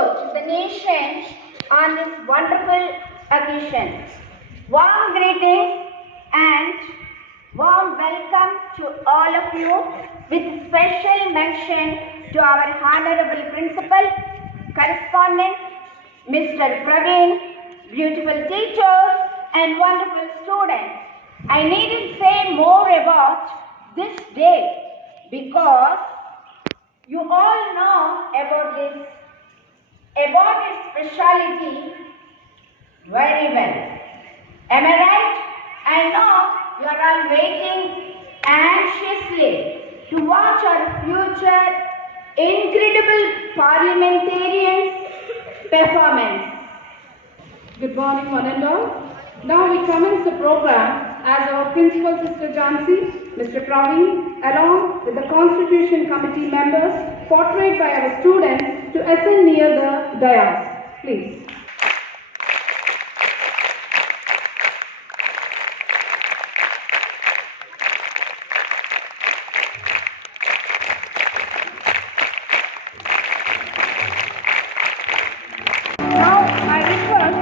salute to the nation on this wonderful occasion. Warm greetings and warm welcome to all of you, with special mention to our Honorable Principal, Correspondent, Mr. Praveen, beautiful teachers and wonderful students. I needn't say more about this day because you all know about its speciality very well. Am I right? I know you are all waiting anxiously to watch our future incredible parliamentarians' performance. Good morning, one and all. Now we commence the program as our Principal Sister Jansi, Mr. Praveen, along with the Constitution Committee members, portrayed by our students, to ascend near the dais. Please. Now I request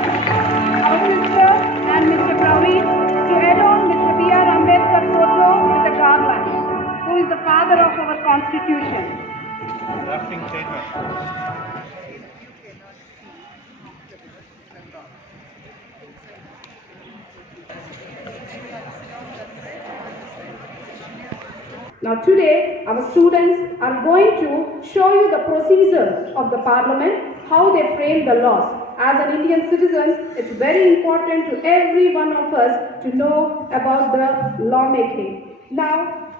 our sister and Mr. Praveen to adorn Mr. B.R. Ambedkar's photo with a garland, who is the father of our Constitution. Drafting statement. Now today, our students are going to show you the procedure of the Parliament, how they frame the laws. As an Indian citizen, it's very important to every one of us to know about the lawmaking. Now,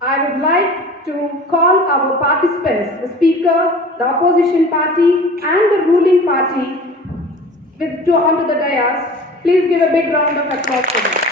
I would like to call our participants, the Speaker, the opposition party and the ruling party onto the dais. Please give a big round of applause for them.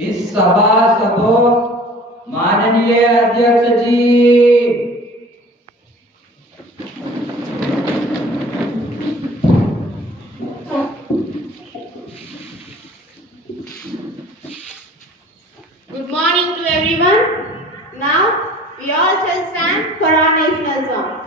इस सभासदों माननीय अध्यक्ष जी, Good morning to everyone. Now we all shall stand for our national song.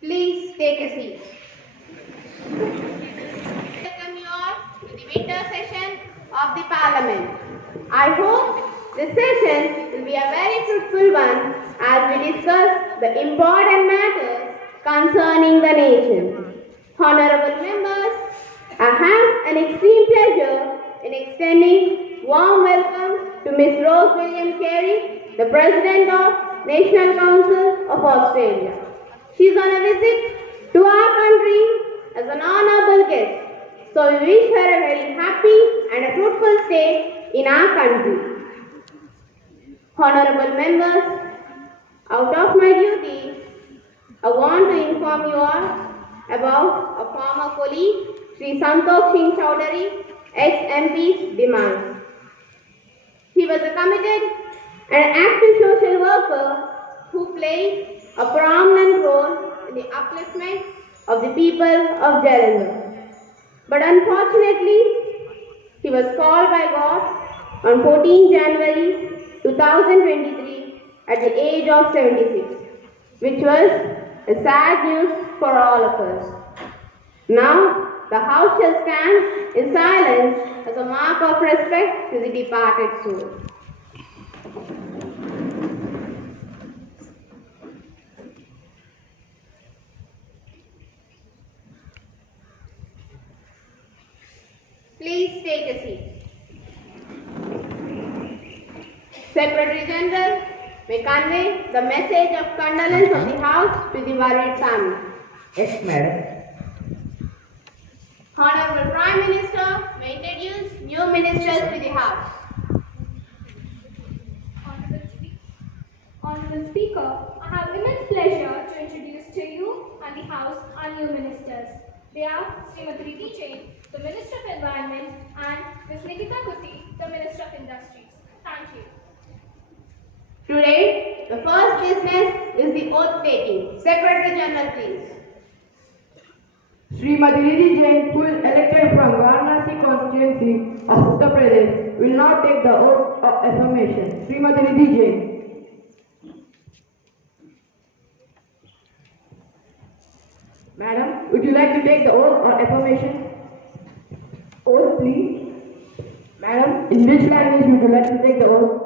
Please take a seat. Welcome you all to the winter session of the Parliament. I hope this session will be a very fruitful one as we discuss the important matters concerning the nation. Honorable members, I have an extreme pleasure in extending warm welcome to Ms. Rose William Carey, the President of National Council of Australia. She is on a visit to our country as an honorable guest. So we wish her a very happy and a fruitful stay in our country. Honorable members, out of my duty, I want to inform you all about a former colleague, Sri Santokh Singh Chowdhury, ex-MP's demands. He was a committed and active social worker who played a prominent role in the upliftment of the people of Jalandhar. But unfortunately, he was called by God on 14 January 2023 at the age of 76, which was a sad news for all of us. Now, the house shall stand in silence as a mark of respect to the departed soul. Please take a seat. Secretary General may convey the message of condolence of the House to the worried family. Yes, madam. Honorable Prime Minister may introduce new ministers to the House. Honorable Speaker, I have immense pleasure to introduce to you and the House our new ministers. They are Srimati Riddhi Jain, the Minister of Environment, and Ms. Nikita Kuti, the Minister of Industries. Thank you. Today, the first business is the oath taking. Secretary General, please. Srimati Riddhi Jain, who is elected from Varanasi constituency of Uttar Pradesh, will now take the oath of affirmation. Srimati Riddhi Jain. Madam, would you like to take the oath or affirmation? Oath, please. Madam, in which language would you like to take the oath?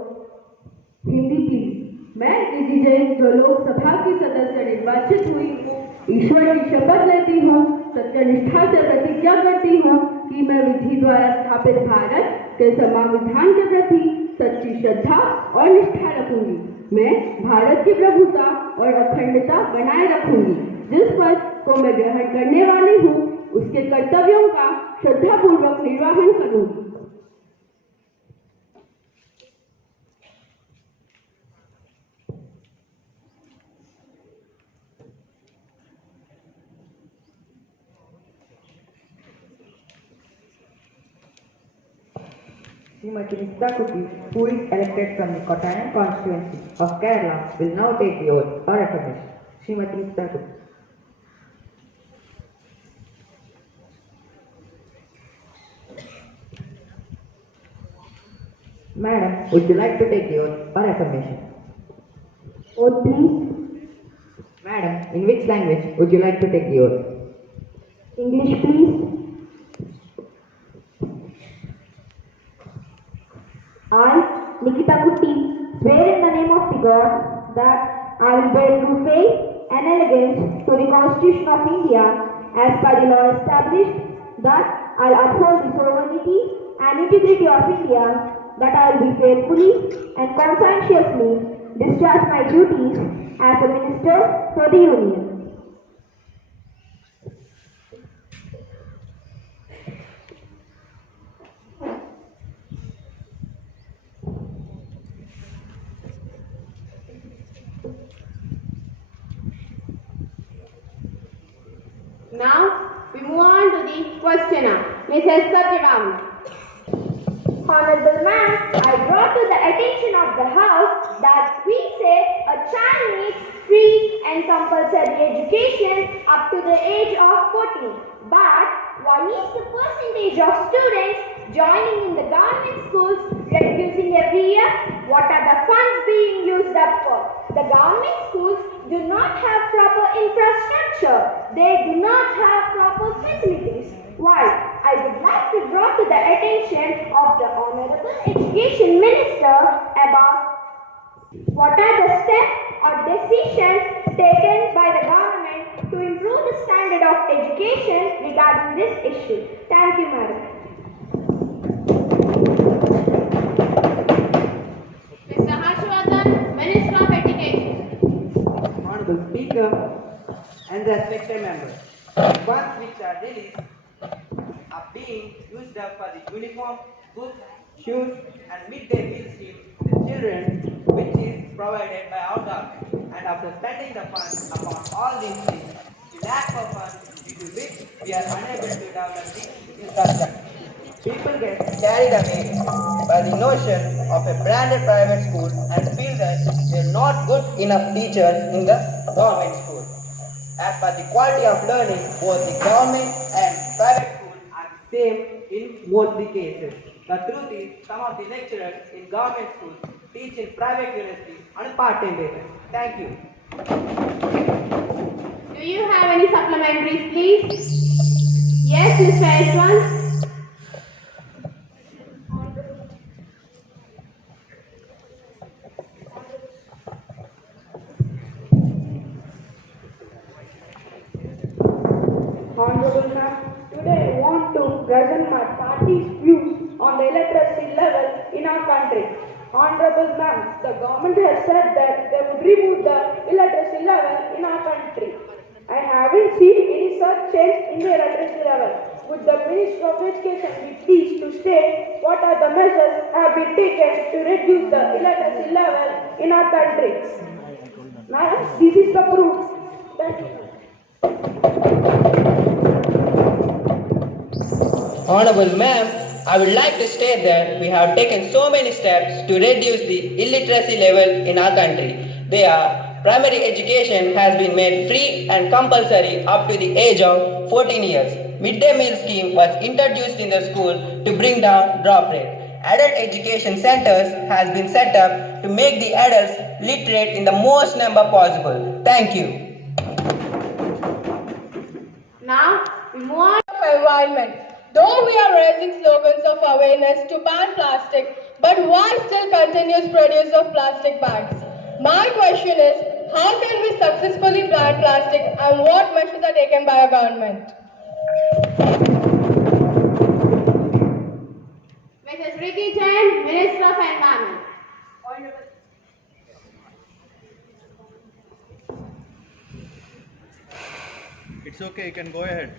Hindi please. मैं रिद्धि जैन जो लोकसभा की सदस्य निर्वाचित हुई हूँ, ईश्वर की शपथ लेती हूँ, सत्यनिष्ठा से प्रतिज्ञा करती हूँ कि मैं विधि द्वारा स्थापित भारत के संविधान के प्रति सच्ची श्रद्धा और निष्ठा रखूंगी। मैं भारत की प्रभुता और अखंडता बनाए रखूंगी। जिस पद को मैं ग्रहण करने वाली हूँ, उसके कर्तव्यों का श्रद्धापूर्वक निर्वहन करूंगी। Srimati Nikita Kuti, who is elected from the Kottayam constituency of Kerala, will now take the oath or affirmation. Srimati Nikita Kuti. Madam, would you like to take the oath or affirmation? Oath, please. Madam, in which language would you like to take the oath? English, please. I, Nikita Kuti, swear in the name of the God that I will bear true faith and allegiance to the Constitution of India as by the law established, that I will uphold the sovereignty and integrity of India, that I will be faithfully and conscientiously discharge my duties as a minister for the Union. Now, we move on to the questioner, Mrs. Satyabam. Honorable Ma'am, I brought to the attention of the House that we say a child needs free and compulsory education up to the age of 14. But why is the percentage of students joining in the government schools reducing every year? What are the funds being used up for? The government schools do not have proper infrastructure. They do not have proper facilities. Why? I would like to draw to the attention of the Honorable Education Minister about what are the steps or decisions taken by the government to improve the standard of education regarding this issue. Thank you, Madam. Mr. Harshvardhan, Minister of Education. Honorable Speaker and respected members, funds which are released are being used up for the uniform, books, shoes and midday meal scheme to the children, which is provided by our government. And after spending the funds upon all these things, The lack of funds due to which we are unable to develop the infrastructure. People get carried away by the notion of a branded private school and feel that they are not good enough teachers in the government school. As per the quality of learning, both the government and private schools are the same in most the cases. The truth is, some of the lecturers in government schools teach in private universities on a part-time basis. Thank you. Do you have any supplementaries, please? Yes, Mr. Ashwan. Honorable Ma'am, today I want to present my party's views on the illiteracy level in our country. Honorable Ma'am, the government has said that they would remove the illiteracy level in our country. I haven't seen any such change in the illiteracy level. Would the Minister of Education be pleased to state what are the measures have been taken to reduce the illiteracy level in our country? Madam, this is the proof. Thank you. Honorable Ma'am, I would like to state that we have taken so many steps to reduce the illiteracy level in our country. They are: primary education has been made free and compulsory up to the age of 14 years. Midday meal scheme was introduced in the school to bring down drop rate. Adult education centers has been set up to make the adults literate in the most number possible. Thank you. Now, we move on. Environment. Though we are raising slogans of awareness to ban plastic, but why still continuous produce of plastic bags? My question is, how can we successfully ban plastic and what measures are taken by our government? Mrs. Ricky Jain, Minister of Environment. It's okay, you can go ahead.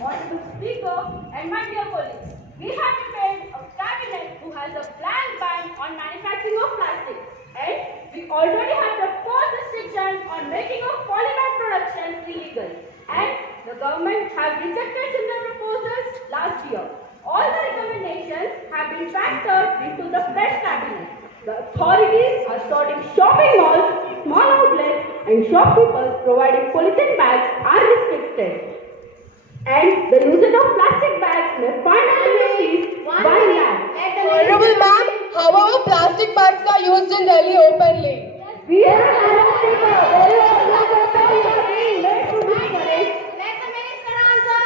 Honorable Speaker and my dear colleagues, we have prepared a cabinet who has a blank ban on manufacturing of plastic, and we already have the first restriction on making of polymer production illegal, and the government have rejected similar proposals last year. All the recommendations have been factored into the fresh cabinet. The authorities are sorting shopping malls, small outlets, and shopkeepers providing polythene bags are restricted. And the usage of plastic bags may find penalties 1 lakh. Honorable Ma'am, however, plastic bags are used in Delhi openly. We are Let the Minister answer.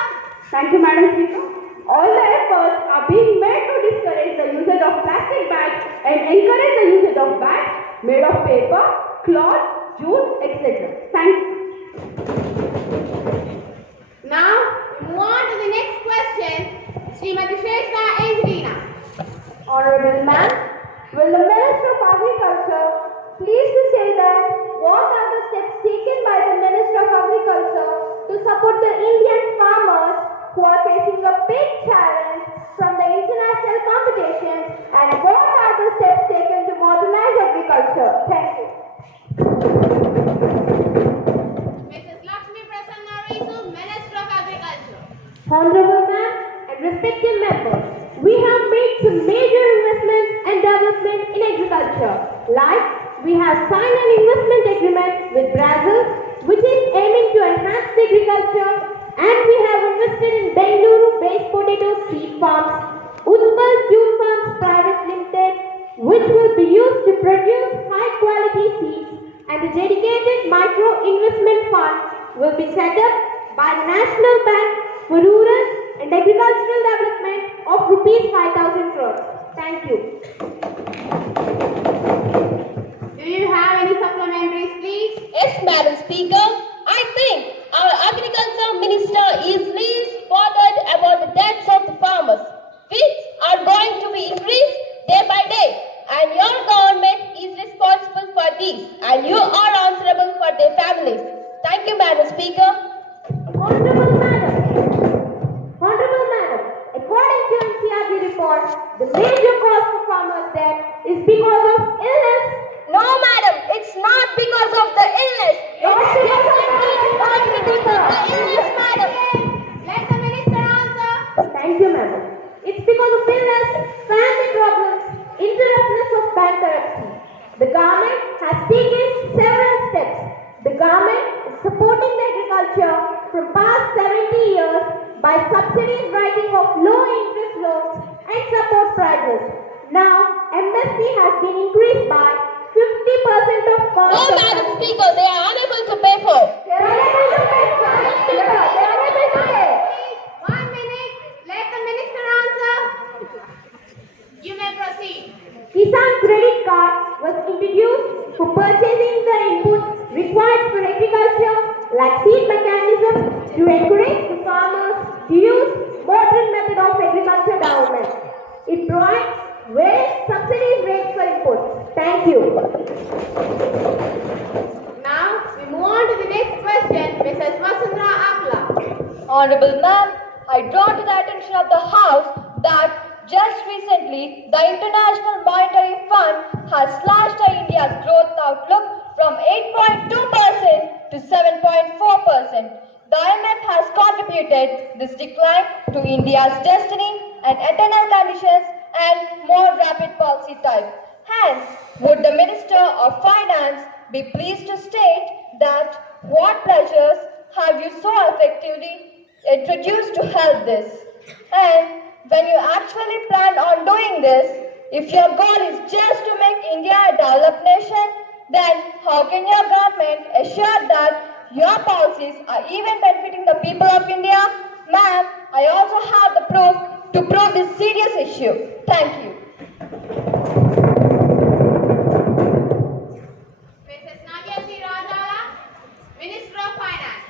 Thank you, Madam Speaker. All the efforts are being made to discourage the usage of plastic bags and encourage the usage of bags made of paper, cloth, jute, etc. Thank you. Now, we move on to the next question. Srimati Angelina. Honorable Ma'am, will the Minister of Agriculture please to say that what are the steps taken by the Minister of Agriculture to support the Indian farmers who are facing a big challenge from the international competition, and what are the steps taken to modernize agriculture? Thank you. Mrs. Lakshmi Prasanna Risu, Minister of Agriculture. Honorable Ma'am and respected members, we have made some major investments and development in agriculture. Like, we have signed an investment agreement with Brazil, which is aiming to enhance the agriculture, and we have invested in Bengaluru-based potato seed farms, Utpal Jute Farms Private Limited, which will be used to produce high-quality seeds, and the dedicated micro-investment fund will be set up by the National Bank for Rural and Agricultural Development of Rs 5,000 crores. Thank you. Do you have any supplementaries, please? Yes, Madam Speaker. I think our Agriculture Minister is least bothered about the deaths of the farmers, which are going to be increased day by day. And your government is responsible for these, and you are answerable for their families. Thank you, Madam Speaker. Honorable Madam, according to NCRB report, the major cause for farmers' death is because of illness. No, Madam, it's not because of the illness. It's because of the government is supporting the agriculture from past 70 years by subsidies writing of low interest loans and support prices. Now, MSP has been increased by 50% of cost. No, Madam Speaker, they are unable to pay for. They are unable to pay. Madam Speaker, they are unable to pay. 1 minute. Let the minister answer. You may proceed. Kisan Credit Card was introduced for purchasing the inputs required for agriculture like seed mechanism to encourage the farmers to use modern method of agriculture development. It provides various subsidies rates for inputs. Thank you. Now we move on to the next question, Mrs. Vasundhara Akla. Honorable Ma'am, I draw to the attention of the House that just recently the International Monetary Fund has slashed India's growth outlook from 8.2% to 7.4%. The IMF has contributed this decline to India's destiny and eternal conditions and more rapid policy type. Hence, would the Minister of Finance be pleased to state that what measures have you so effectively introduced to help this? And when you actually plan on doing this, if your goal is just to make India a developed nation, then how can your government assure that your policies are even benefiting the people of India? Ma'am, I also have the proof to prove this serious issue. Thank you. Mrs. Navyasi Rajala, Minister of Finance.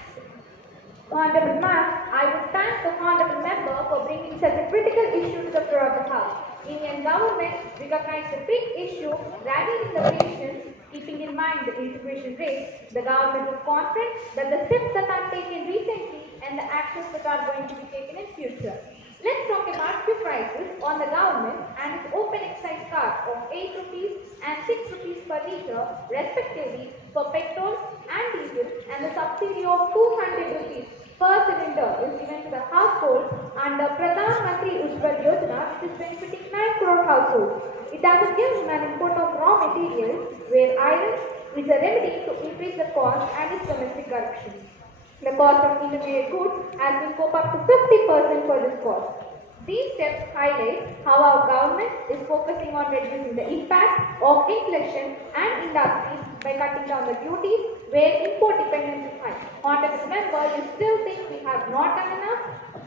Honorable Ma'am, I would thank the Honorable Member for bringing such a critical issue to the floor of the House. Indian government recognized the big issue rather than the patients, keeping in mind the integration rate. The government is confident that the steps that are taken recently and the actions that are going to be taken in future. Let's talk about two prices on the government and its open excise card of 8 rupees and 6 rupees per litre respectively for petrol and diesel, and the subsidy of 200 rupees per cylinder is given to the household under Pradhan Mantri Ujjwal Yojana, which is benefiting 9 crore households. It doesn't give an import of raw materials where iron is a remedy to increase the cost and its domestic corruption. The cost of intermediate goods has been coped up to 50% for this cost. These steps highlight how our government is focusing on reducing the impact of inflation and industries by cutting down the duties where import dependence is high. Honorable Member, you still think we have not done enough?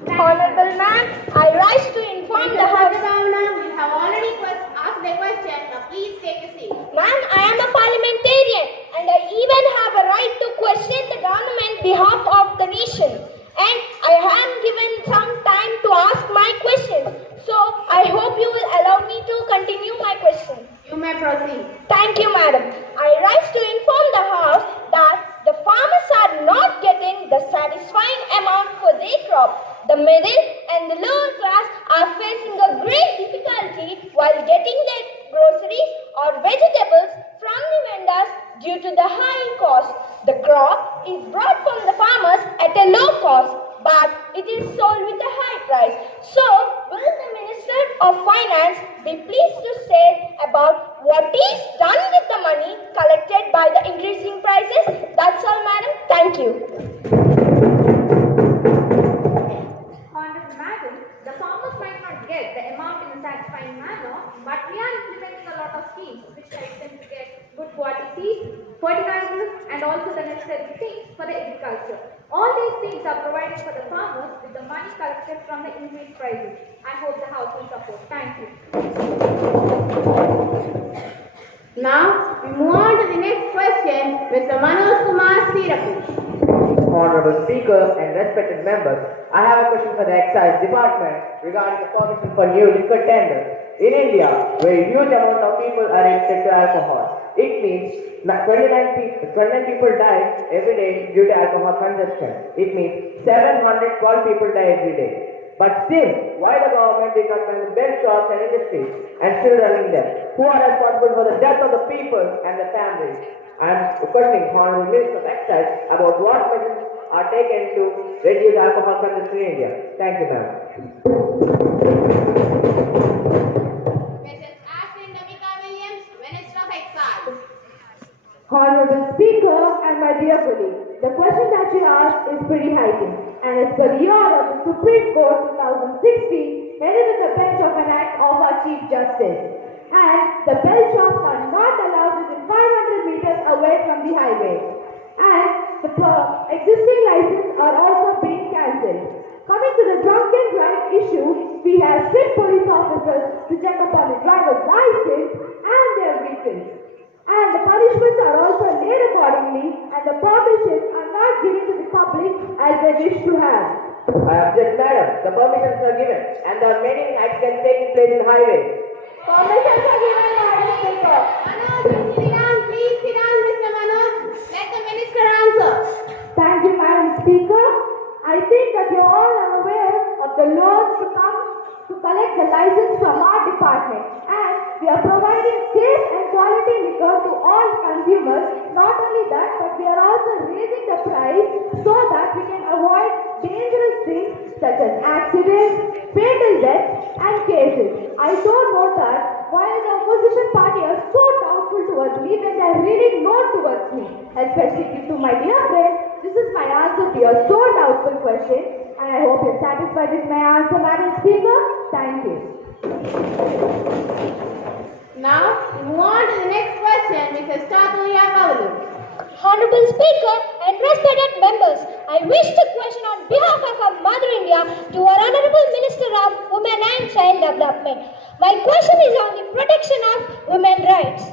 Honorable Ma'am, I rise to inform the House. We have already asked the question. Now please take a seat. Ma'am, I am a parliamentarian and I even have a right to question the government behalf of the nation. And I am given some time to ask my questions. So I hope you will allow me to continue my question. You may proceed. Thank you, madam. I rise to inform the House that the farmers are not getting the satisfying amount for their crop. The middle and the lower class are facing a great difficulty while getting their groceries or vegetables from the vendors due to the high cost. The crop is brought from the farmers at a low cost, but it is sold with a high price. So, will the Minister of Finance be pleased to say about what is done with the money collected by the increasing prices? That's all, madam. Thank you. Honorable Madam, the farmers might not get the amount in a satisfying manner, but we are implementing a lot of schemes which help them to get good quality seeds, fertilizers, and also the necessary things for the agriculture. All these things are provided for the farmers with the money collected from the increased prices. I hope the House will support. Thank you. Now we move on to the next question, Mr. Manoj Kumar Sirapush. Honorable Speaker and respected members, I have a question for the Excise Department regarding the permission for new liquor tenders. In India, where a huge amount of people are addicted to alcohol, it means 29 people die every day due to alcohol consumption. It means 712 people die every day. But still, why the government did not ban the best shops and industries and still running them? Who are responsible for the death of the people and the families? I am questioning Honorable Minister of Excise about what measures are taken to reduce alcohol consumption in India. Thank you, ma'am. Mrs. Ashwin Devika Williams, Minister of Excise. Honorable Speaker and my dear colleagues, the question that you asked is pretty heightened and is per the order of the Supreme Court 2016 headed with the bench of an act of our Chief Justice. And the bell shops are not allowed within 500 meters away from the highway. And the existing licenses are also being cancelled. Coming to the drunken drive issue, we have strict police officers to check upon the driver's license and their vehicles. And the punishments are also laid accordingly and the permissions are not given to the public as they wish to have. I object, madam. The permissions are given and there are many accidents taking place in highways. Permissions are given, Madam Speaker. Please sit down, Mr. Manoj. Let the minister answer. Thank you, Madam Speaker. I think that you all are aware of the laws to come to collect the license from our department, and we are providing safe and quality liquor to all consumers. Not only that, but we are also raising the price so that we can avoid dangerous things such as accidents, fatal deaths and cases. I don't know that why the opposition party are so doubtful towards me when they are really not towards me. Especially to my dear friend, this is my answer to your so doubtful question. And I hope you're satisfied with my answer, Madam Speaker. Thank you. Now, we move on to the next question, Mrs. Kavalu. Honorable Speaker and respected members, I wish to question on behalf of our Mother India to our Honorable Minister of Women and Child Development. My question is on the protection of women's rights.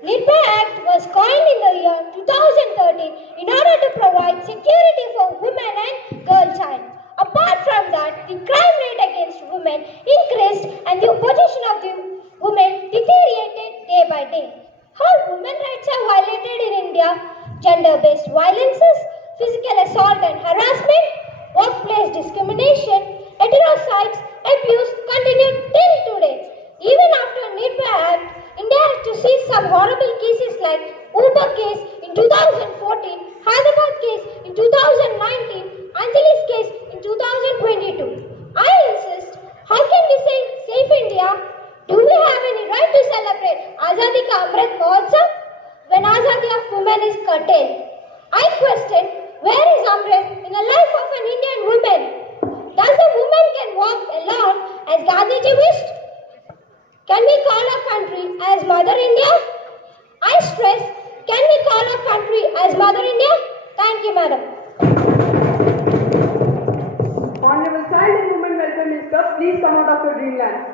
Nirbhaya Act was coined in the year 2013 in order to provide security for women and girl child. Apart from that, the crime rate against women increased and the position of the women deteriorated day by day. How women's rights are violated in India? Gender-based violences, physical assault and harassment, workplace discrimination, heterocides, abuse continued till today. Even after Nirbhaya Act, India has to see some horrible cases like Uber case in 2014, Hyderabad case in 2019, Anjali's case in 2022. I insist, how can we say safe India? Do we have any right to celebrate Azadi Ka Amrit Mahotsav when Azadi of women is curtailed? I question, where is Amrit in the life of an Indian woman? Does a woman can walk alone as Gandhiji wished? Can we call our country as Mother India? I stress, can we call our country as Mother India? Thank you, Madam. Honorable Child and Women Welfare Minister, please come out of your dreamland.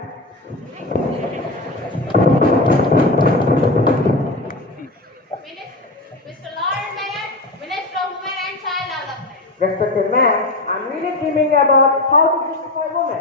Mr. Lauren Mayor, Minister of Women and Child Development. Respected ma'am, I'm really dreaming about how to justify women.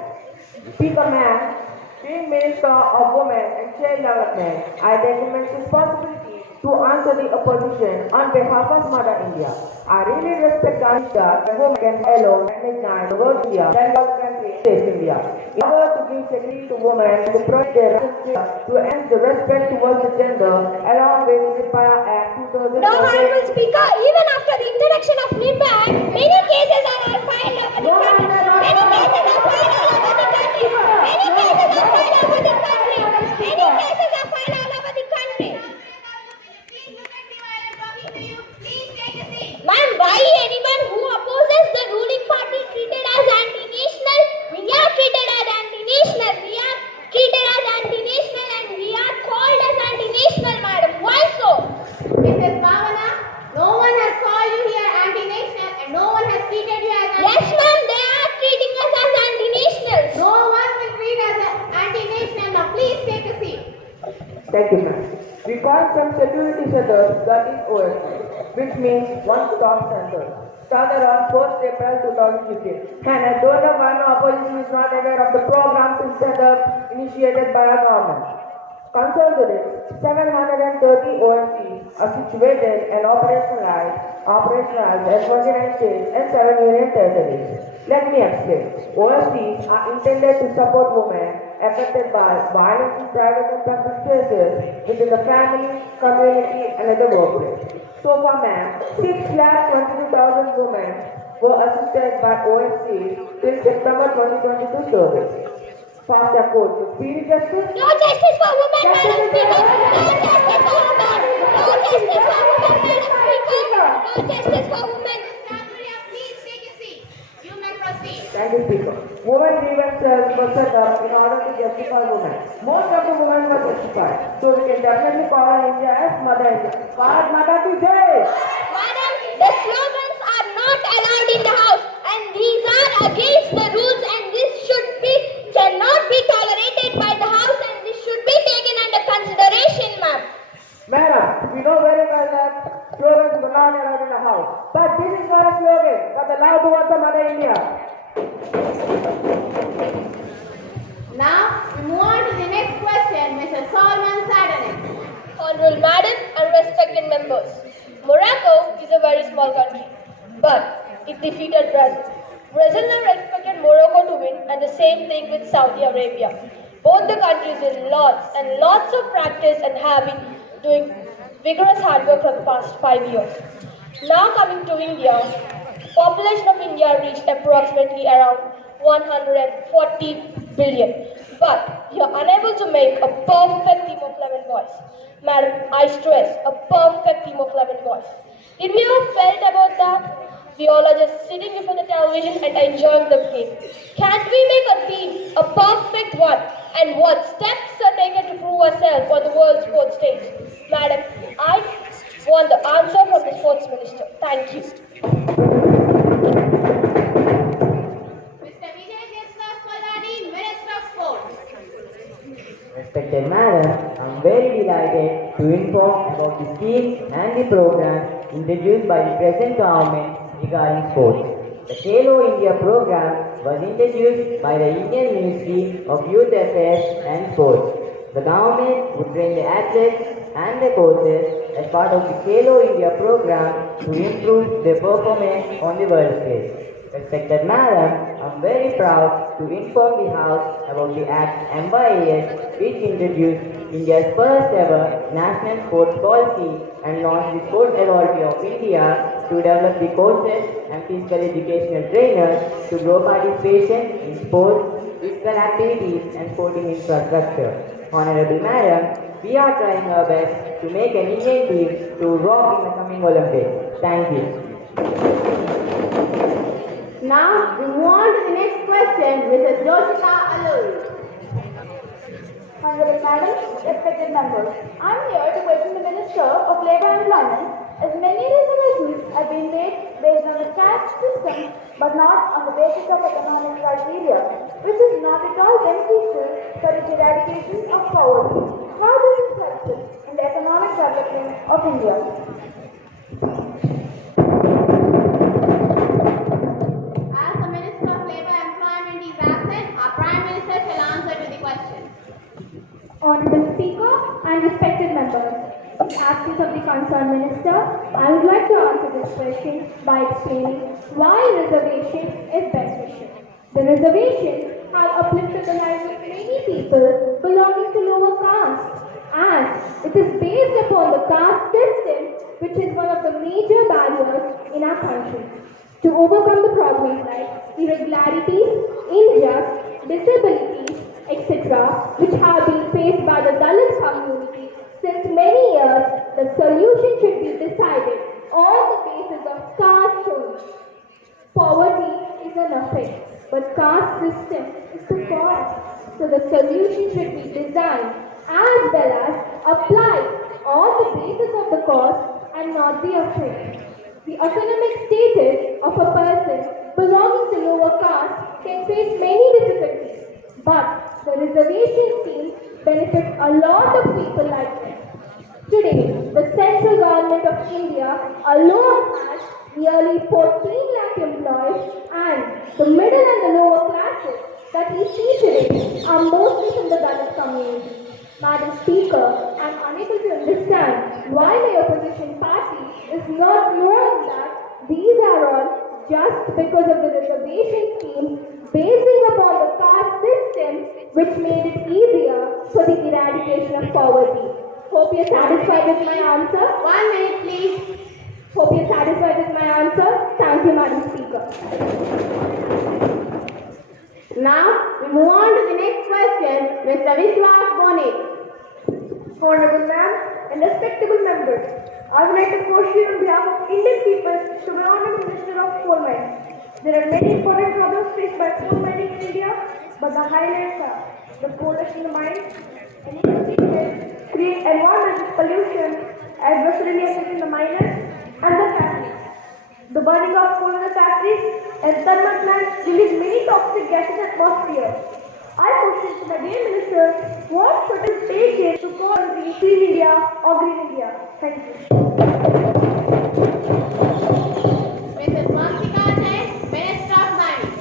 Speaker ma'am, being Minister of Women and Child Development, I take immense responsibility to answer the opposition on behalf of Mother India. I really respect our minister when women can alone at midnight to work India, then go to country safe India. In order to give security to women and to protect their rights to end the respect towards the gender along with the Nirbhaya Act 2000. No, Honorable Speaker, even after the introduction of Nirbhaya Act, many cases are filed over the country. Many cases are filed all over the country. Many cases are filed all over the country. Many cases are filed all over the country. Please look at me while I'm talking to you. Please take a seat. Ma'am, why anyone who opposes the ruling party treated as anti-national? We are treated as anti-national. We are treated as anti-national and we are called as anti-national, madam. Why so? Mrs. Bhavana, no one has called you here anti-national and no one has treated you as Yes, ma'am, they are treating us as anti-nationals. No one will treat us as anti-national. Now please take a seat. Thank you, ma'am. We call some security centers, that is OSC, which means one-stop center. Started on 1st April 2015. And I don't know why the opposition is not aware of the programs and setup initiated by our government. Concerned with it, 730 OSCs are situated and operationalized in 29 states and 7 union territories. Let me explain. OSCs are intended to support women affected by violence in private and public spaces within the family, community, and at the workplace. So far, ma'am, 6,22,000 women were assisted by OSCs till September 2022 survey. Fast approach to speedy justice. No justice for women, Madam Speaker. No justice for women. No justice for women, Madam Speaker. No justice for women. Please take a seat. You may proceed. Thank you, Speaker. Women grievances were set up in order to justify women. Most of the women were justified. So we can definitely call India as Mother India. Bharat Mata ki Jai! Madam, the slogans are not allowed in the house and these are against the rules and cannot be tolerated by the house and this should be taken under consideration, ma'am. Madam, we know very well that slogans were not allowed in the house. But this is not a slogan that's allowed towards the Mother India. Now, we move on to the next question, Mr. Solomon Sadanek. Honorable Madam and respected members, Morocco is a very small country, but it defeated Brazil. Brazil never expected Morocco to win, and the same thing with Saudi Arabia. Both the countries did lots and lots of practice and have been doing vigorous hard work for the past 5 years. Now coming to India, population of India reached approximately around 140 billion. But you are unable to make a perfect team of 11 boys. Madam, I stress, a perfect team of 11 boys. Did we ever felt about that? We all are just sitting before the television and enjoying the game. Can't we make a team, a perfect one? And what steps are taken to prove ourselves on the world sports stage? Madam, I want the answer from the sports minister. Thank you. Minister of Sports. Respected Madam, I am very delighted to inform about the schemes and the programs introduced by the present government regarding sports. The Khelo India program was introduced by the Indian Ministry of Youth Affairs and Sports. The government would train the athletes and the coaches as part of the Khelo India program to improve their performance on the world stage. Respected Madam, I am very proud to inform the House about the Act MYAS which introduced India's first ever national sports policy and launched the Sports Authority of India to develop the coaches and physical educational trainers to grow participation in sports, physical activities and sporting infrastructure. Honorable Madam, we are trying our best to make an Indian team to rock in the coming Olympics. Thank you. Now, we move on to the next question, Mrs. Joshita Alluri. Honorable Madam, respected members, I am here to question the Minister of Labour and Employment as many resolutions have been made based on the caste system but not on the basis of economic criteria, which is not at all beneficial for the eradication of poverty. How this is helpful in the economic development of India? As the Minister of Labour and Employment is absent, our Prime Minister shall answer to the question. Honorable Speaker and respected members, in the absence of the concerned minister, I would like to answer this question by explaining why reservation is beneficial. The reservation have uplifted the lives of many people belonging to lower castes, as it is based upon the caste system, which is one of the major barriers in our country. To overcome the problems like irregularities, injustice, disabilities, etc., which have been faced by the Dalit community since many years, the solution should be decided on the basis of caste only. Poverty is an effect, but caste system is the cause. So the solution should be designed as well as applied on the basis of the cause and not the effect. The economic status of a person belonging to lower caste can face many difficulties, but the reservation scheme benefits a lot of people like them. Today, the central government of India alone has nearly 14 lakh employees, and the middle and the lower classes that we see today are mostly from the Dalit community. Madam Speaker, I am unable to understand why my opposition party is not knowing that these are all just because of the reservation scheme basing upon the caste system which made it easier for the eradication of poverty. Hope you're satisfied with my answer. 1 minute, please. Hope you're satisfied with my answer. Thank you, Madam Speaker. Now, we move on to the next question, Mr. Vishwas Boni. Honorable Ma'am, and respectable members, I would like to proceed on behalf of Indian people to the Honorable Minister of Coal Mines. There are many important problems faced by coal mining in India, but the highlights are the pollution in the mines, and create environmental pollution, adversely affecting the miners and the factories. The burning of coal in the factories and thermal plants release many toxic gases in the atmosphere. I question to the dear Minister, what should it take to call the Clean India or Green India? Thank you. Mrs. Masika Jain, Minister of Mining.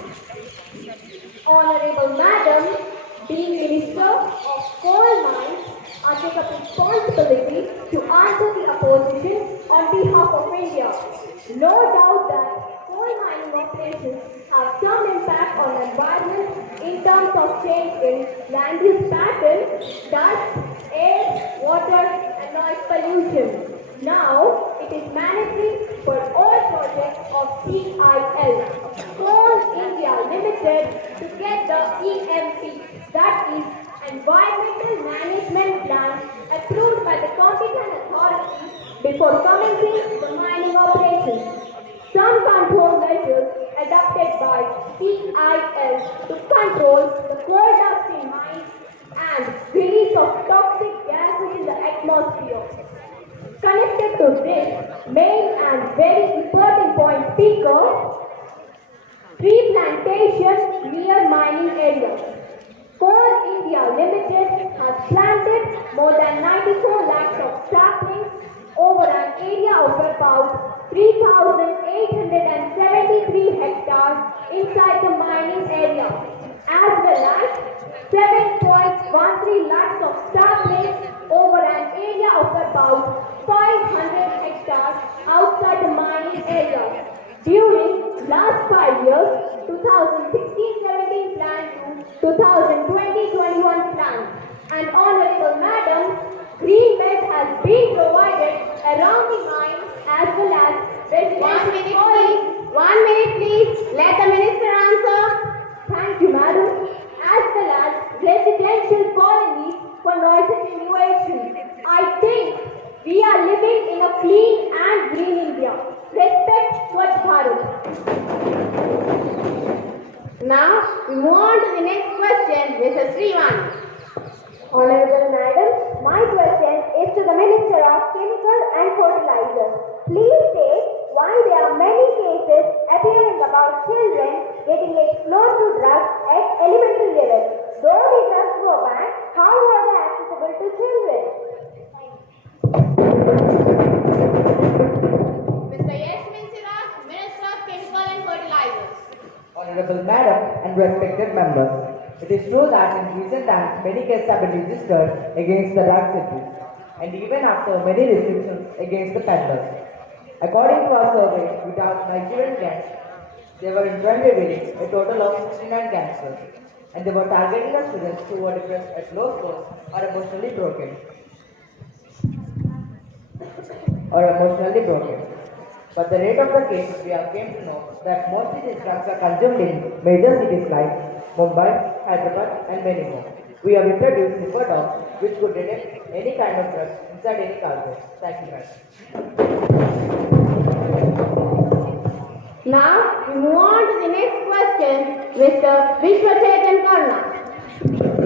Honorable Madam, being Minister of Coal Mines, I take up responsibility to answer the opposition on behalf of India. No doubt that coal mining operations have some impact on the environment in terms of change in land use patterns, dust, air, water, and noise pollution. Now, it is mandatory for all projects of CIL, Coal India Limited, to get the EMP, that is, Environmental Management Plan, approved by the competent authority before commencing the mining operations. Some control measures adopted by CIL to control the coal dust in mines and release of toxic gases in the atmosphere. Connected to this main and very important point, Speaker, tree plantation near mining areas. Coal India Limited has planted more than 94 lakhs of saplings over an area of about 3,873 hectares inside the mining area, as well as 7.13 lakhs of saplings over an area of about 500 hectares outside the mining area. During last 5 years, 2016-17 plan to 2020-21 plan, and Honorable Madam, green belt has been provided around the mine as well as residential colonies. 1 minute please. Let the minister answer. Thank you, Madam. As well as residential colonies for noise attenuation. I think we are living in a clean and green India. Respect Swachh Bharat. Now, we move on to the next question, Mrs. Srivan. Honorable Madam, my question is to the Minister of Chemical and Fertilizers. Please state why there are many cases appearing about children getting exposed to drugs at elementary level. Though the drugs were banned, how were they accessible to children? Mr. Yasmin Siraj, Minister of Chemical and Fertilizers. Honorable Madam and respected members, it is true that in recent times many cases have been registered against the drug cities, and even after many restrictions against the peddlers. According to our survey with our Nigerian gangs, they were in revealing a total of 69 gangsters, and they were targeting the students who were depressed at low scores or emotionally broken. But the rate of the cases we have came to know that mostly these drugs are consumed in major cities like Mumbai, Hyderabad and many more. We have introduced zipper dogs which could detect any kind of drugs inside any cargo. Thank you, madam. Now, we move on to the next question, Mr. Vishwachaitan Karna.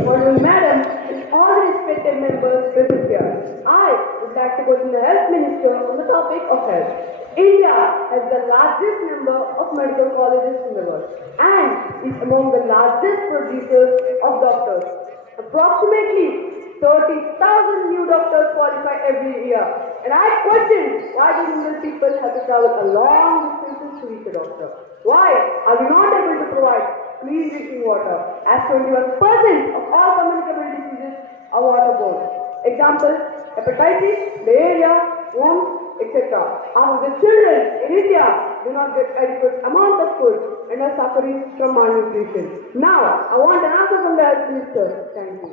Honorable Madam and all the respected members present here, I would like to question the Health Minister on the topic of health. India has the largest number of medical colleges in the world and is among the largest producers of doctors. Approximately 30,000 new doctors qualify every year. And I question why do rural people have to travel a long distance to reach a doctor? Why are we not able to provide clean drinking water, as 21% of all communicable diseases are waterborne? Example, hepatitis, malaria, worms, etc. Our the children in India do not get adequate amount of food and are suffering from malnutrition. Now, I want an answer from the Health Minister. Thank you.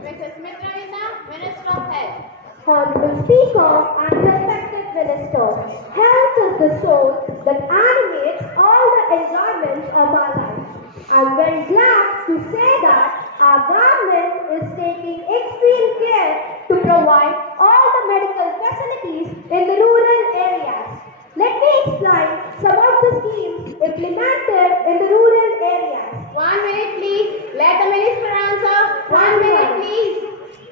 Mrs. Mitravinda, Minister of Health. Honorable Speaker and respected Ministers, health is the soul that animates all the enjoyments of our life. I'm very glad to say that our government is taking extreme care to provide all the medical facilities in the rural areas. Let me explain some of the schemes implemented in the rural areas. 1 minute please. Let the minister answer. 1 minute please.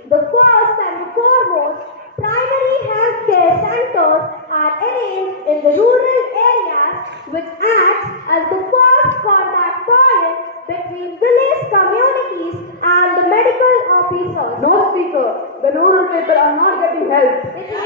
The first and foremost, primary health care centers are arranged in the rural areas which acts as the first contact point between village communities and the medical officers. No speaker. The rural people are not getting help. It is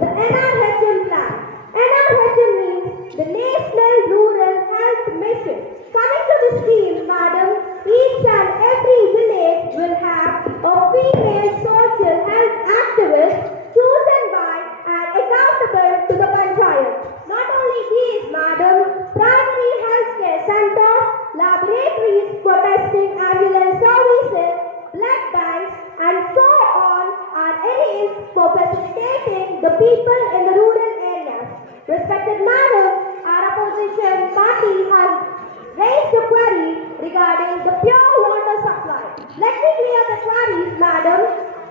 the NRHM plan. NRHM means the National Rural Health Mission. Coming to the scheme, madam, each and every village will have a female social health activist chosen by and accountable to the panchayat. Not only these, madam, primary health care centers, laboratories for testing ambulance services, blood banks, and so on are arranged for facilitating the people in the rural areas. Respected madam, our opposition party has raised a query regarding the pure water supply. Let me clear the queries, madam.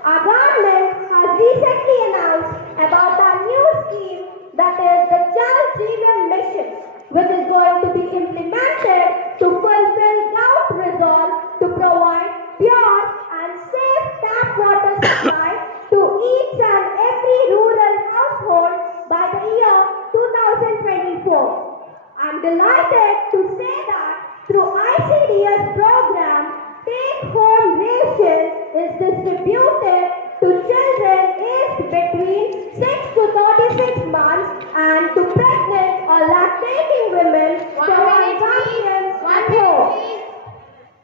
Our government has recently announced about a new scheme, that is the Jal Jeevan Mission, which is going to be implemented to fulfill drought resolve to provide pure and safe tap water supply to each and every rural household by the year 2024. I'm delighted to say that through ICDS program, take-home ration is distributed to children aged between 6 to 36 months and to pregnant or lactating women for consumption at home.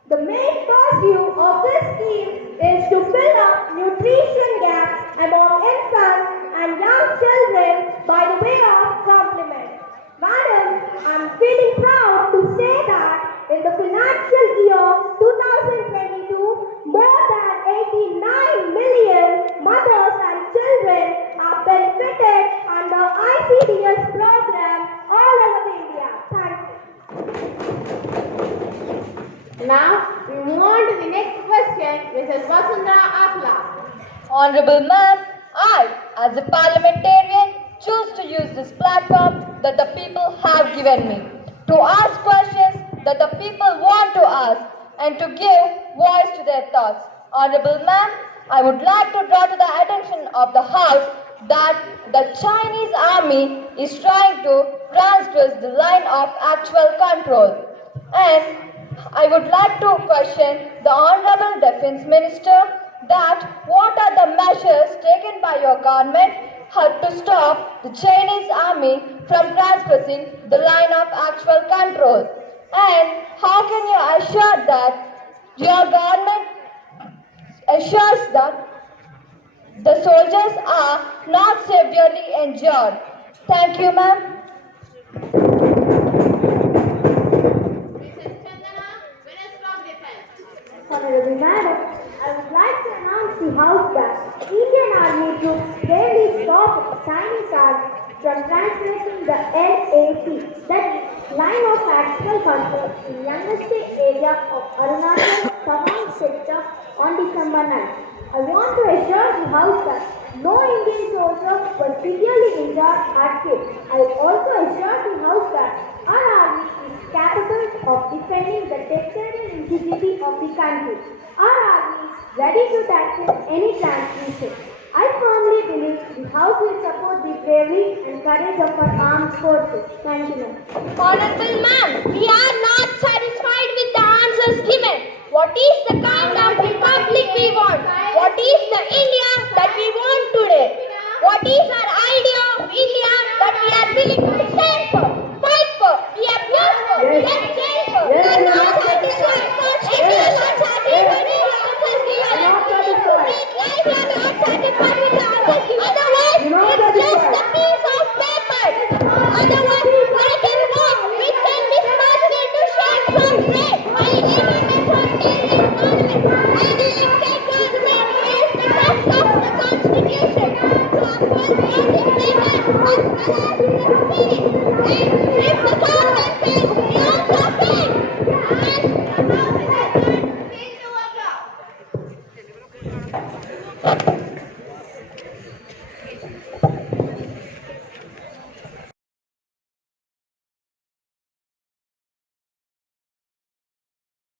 The main pursuit of this scheme is to fill up nutrition gaps among infants and young children by the way of complement. Madam, I'm feeling proud to say that in the financial year 2022, more than 89 million mothers and children are benefited under ICDS program all over India. Thank you. Now we move on to the next question, Mrs. Vasundhara Apla. Honorable Ma'am, I, as a parliamentarian, choose to use this platform that the people have given me to ask questions that the people want to ask and to give voice to their thoughts. Honorable Ma'am, I would like to draw to the attention of the House that the Chinese army is trying to transgress the line of actual control. And I would like to question the Honorable Defence Minister that what are the measures taken by your government to stop the Chinese army from transgressing the line of actual control? And how can you assure that your government assures that the soldiers are not severely injured? Thank you, ma'am. Mrs. Chandana, Minister of Defence. Honorable Madam, I would like to announce to House that Indian Army troops bravely stopped Chinese army from transgressing the LAC, that is, line of actual control in Yangtze area of Arunachal Tawang sector on December 9th. I want to assure the House that no Indian soldier was severely injured or killed. I also assure the House that our army is capable of defending the territorial integrity of the country. Our army is ready to tackle any transgression. I firmly believe the House will support the bravery and courage of our armed forces. Thank you, ma'am. Honorable ma'am, we are not satisfied with the answers given. What is the kind of republic we want? What is the India that we want today? What is our idea of India that we are willing to stand for, fight for, be abused for, and change for? We are not satisfied. If you are not satisfied with the answers given, please you are not satisfied with the answers given. Otherwise, it's just a piece of paper. Otherwise, like a rock, we can be smashed into shapes of bread by any measure of daily government. And the elected government is the test of the Constitution to uphold legislature as well as the spirit. And if the government fails